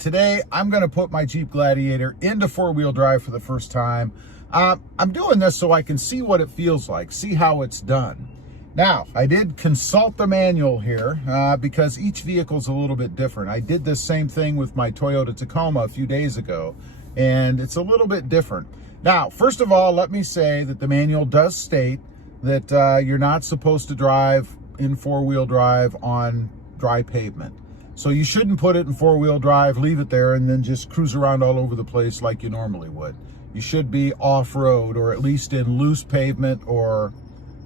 Today, I'm going to put my Jeep Gladiator into four-wheel drive for the first time. I'm doing this so I can see what it feels like, see how it's done. Now, I did consult the manual here because each vehicle is a little bit different. I did this same thing with my Toyota Tacoma a few days ago, and it's a little bit different. Now, first of all, let me say that the manual does state that you're not supposed to drive in four-wheel drive on dry pavement. So you shouldn't put it in four-wheel drive, leave it there, and then just cruise around all over the place like you normally would. You should be off-road, or at least in loose pavement or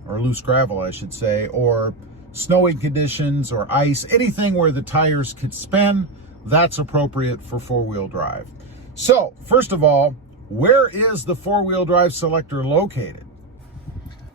loose gravel, I should say, or snowing conditions or ice, anything where the tires could spin, that's appropriate for four-wheel drive. So, first of all, where is the four-wheel drive selector located?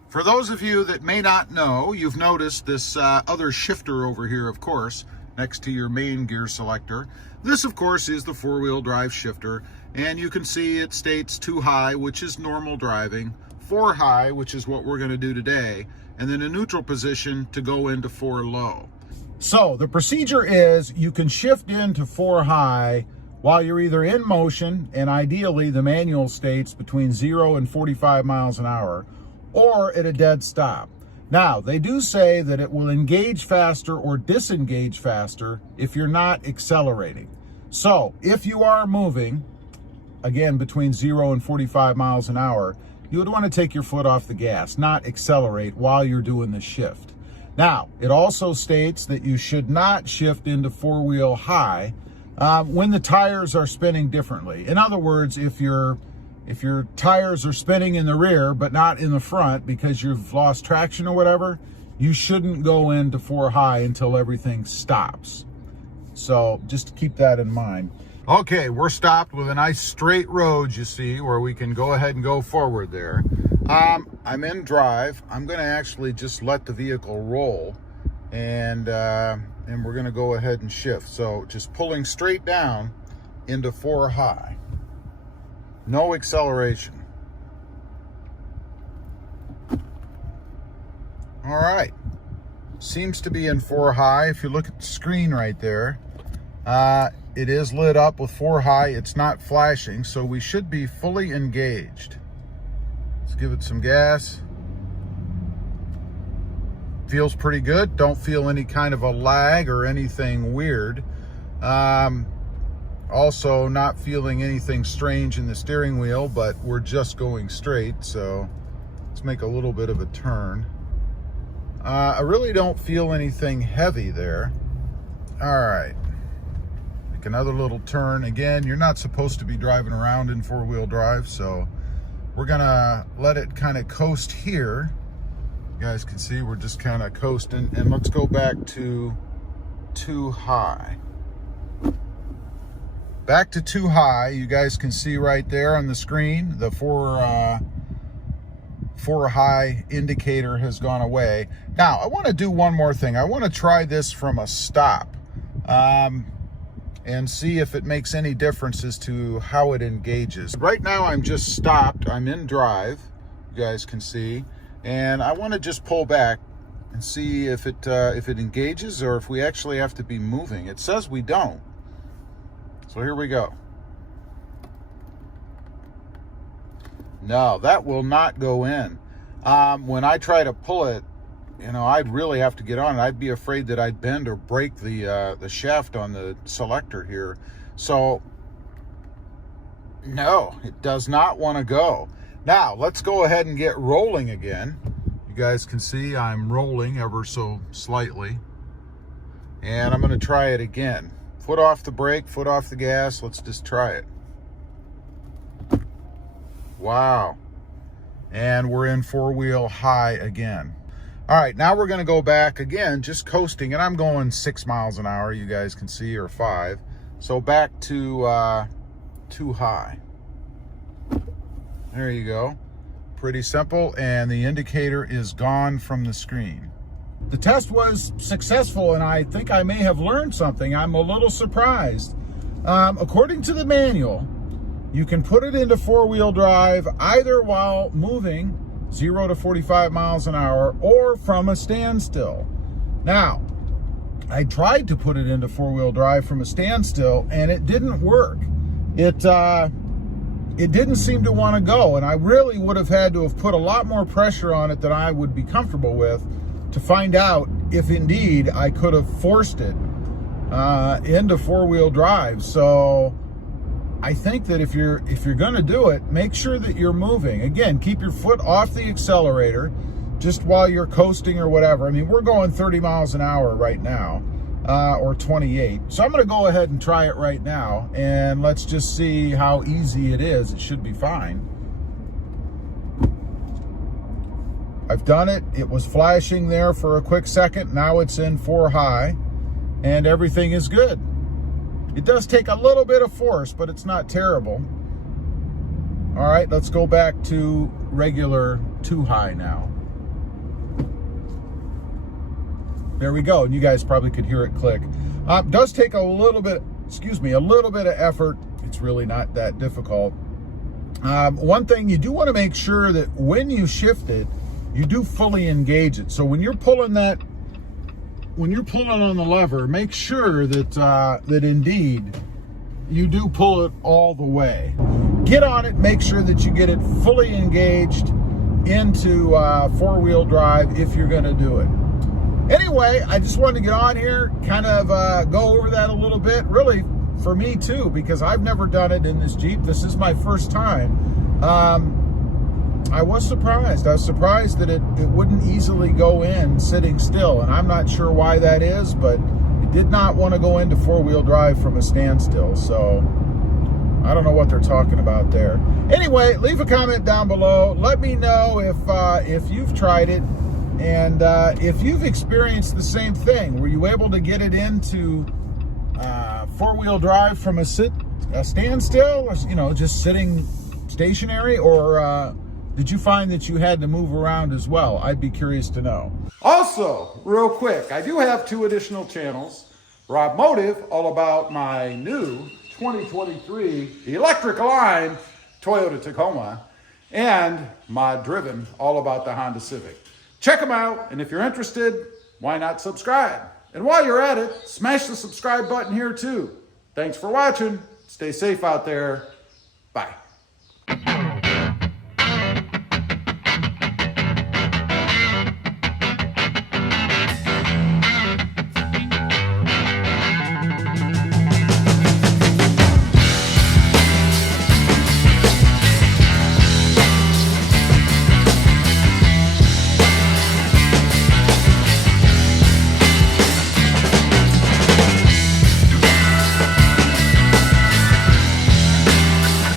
For those of you that may not know, you've noticed this other shifter over here, of course, next to your main gear selector. This, of course, is the four-wheel drive shifter, and you can see it states 2 high, which is normal driving, 4 high, which is what we're going to do today, and then a neutral position to go into 4 low. So the procedure is you can shift into 4 high while you're either in motion, and ideally the manual states between 0 and 45 miles an hour, or at a dead stop. Now, they do say that it will engage faster or disengage faster if you're not accelerating. So, if you are moving, again, between 0 and 45 miles an hour, you would want to take your foot off the gas, not accelerate while you're doing the shift. Now, it also states that you should not shift into four-wheel high when the tires are spinning differently. In other words, if your tires are spinning in the rear but not in the front because you've lost traction or whatever, you shouldn't go into 4 high until everything stops. So just keep that in mind. Okay, we're stopped with a nice straight road, you see, where we can go ahead and go forward there. I'm in drive. I'm going to actually just let the vehicle roll, and we're going to go ahead and shift. So just pulling straight down into 4 high. No acceleration. All right. Seems to be in 4 high. If you look at the screen right there, it is lit up with 4 high. It's not flashing, so we should be fully engaged. Let's give it some gas. Feels pretty good. Don't feel any kind of a lag or anything weird. Also not feeling anything strange in the steering wheel, but we're just going straight, so let's make a little bit of a turn. I really don't feel anything heavy there. All right, make another little turn. Again, you're not supposed to be driving around in four-wheel drive, so we're gonna let it kind of coast here. You guys can see we're just kind of coasting, and let's go back to 2 high. Back to 2 high. You guys can see right there on the screen, the 4 high indicator has gone away. Now, I want to do one more thing. I want to try this from a stop and see if it makes any difference as to how it engages. Right now, I'm just stopped. I'm in drive, you guys can see, and I want to just pull back and see if it engages or if we actually have to be moving. It says we don't. So here we go. No, that will not go in. When I try to pull it, you know, I'd really have to get on it. I'd be afraid that I'd bend or break the shaft on the selector here. So, no, it does not want to go. Now, let's go ahead and get rolling again. You guys can see I'm rolling ever so slightly. And I'm going to try it again. Foot off the brake, foot off the gas. Let's just try it. Wow. And we're in four-wheel high again. All right, now we're going to go back again, just coasting, and I'm going 6 miles an hour, you guys can see, or 5. So back to 2 high. There you go. Pretty simple, and the indicator is gone from the screen. The test was successful, and I think I may have learned something. I'm a little surprised. According to the manual, you can put it into four-wheel drive either while moving 0 to 45 miles an hour or from a standstill. Now, I tried to put it into four-wheel drive from a standstill, and it didn't work. It didn't seem to want to go, and I really would have had to have put a lot more pressure on it than I would be comfortable with to find out if indeed I could have forced it into four-wheel drive. So I think that if you're going to do it, make sure that you're moving. Again, keep your foot off the accelerator just while you're coasting or whatever. I mean, we're going 30 miles an hour right now, or 28. So I'm going to go ahead and try it right now, and let's just see how easy it is. It should be fine. I've done it. It was flashing there for a quick second. Now it's in 4 high, and everything is good. It does take a little bit of force, but it's not terrible. All right, let's go back to regular 2 high now. There we go, and you guys probably could hear it click. Does take a little bit, a little bit of effort. It's really not that difficult. One thing, you do want to make sure that when you shift it, you do fully engage it. So when you're pulling on the lever, make sure that that indeed you do pull it all the way. Get on it, make sure that you get it fully engaged into four-wheel drive if you're going to do it. Anyway, I just wanted to get on here, kind of go over that a little bit. Really, for me too, because I've never done it in this Jeep. This is my first time. I was surprised. I was surprised that it wouldn't easily go in sitting still, and I'm not sure why that is, but it did not want to go into four-wheel drive from a standstill, so I don't know what they're talking about there. Anyway, leave a comment down below. Let me know if you've tried it, and if you've experienced the same thing. Were you able to get it into four-wheel drive from a standstill, or, you know, just sitting stationary, or did you find that you had to move around as well? I'd be curious to know. Also, real quick, I do have 2 additional channels. Rob Motive, all about my new 2023 electric line Toyota Tacoma, and Mod Driven, all about the Honda Civic. Check them out, and if you're interested, why not subscribe? And while you're at it, smash the subscribe button here too. Thanks for watching. Stay safe out there. Bye.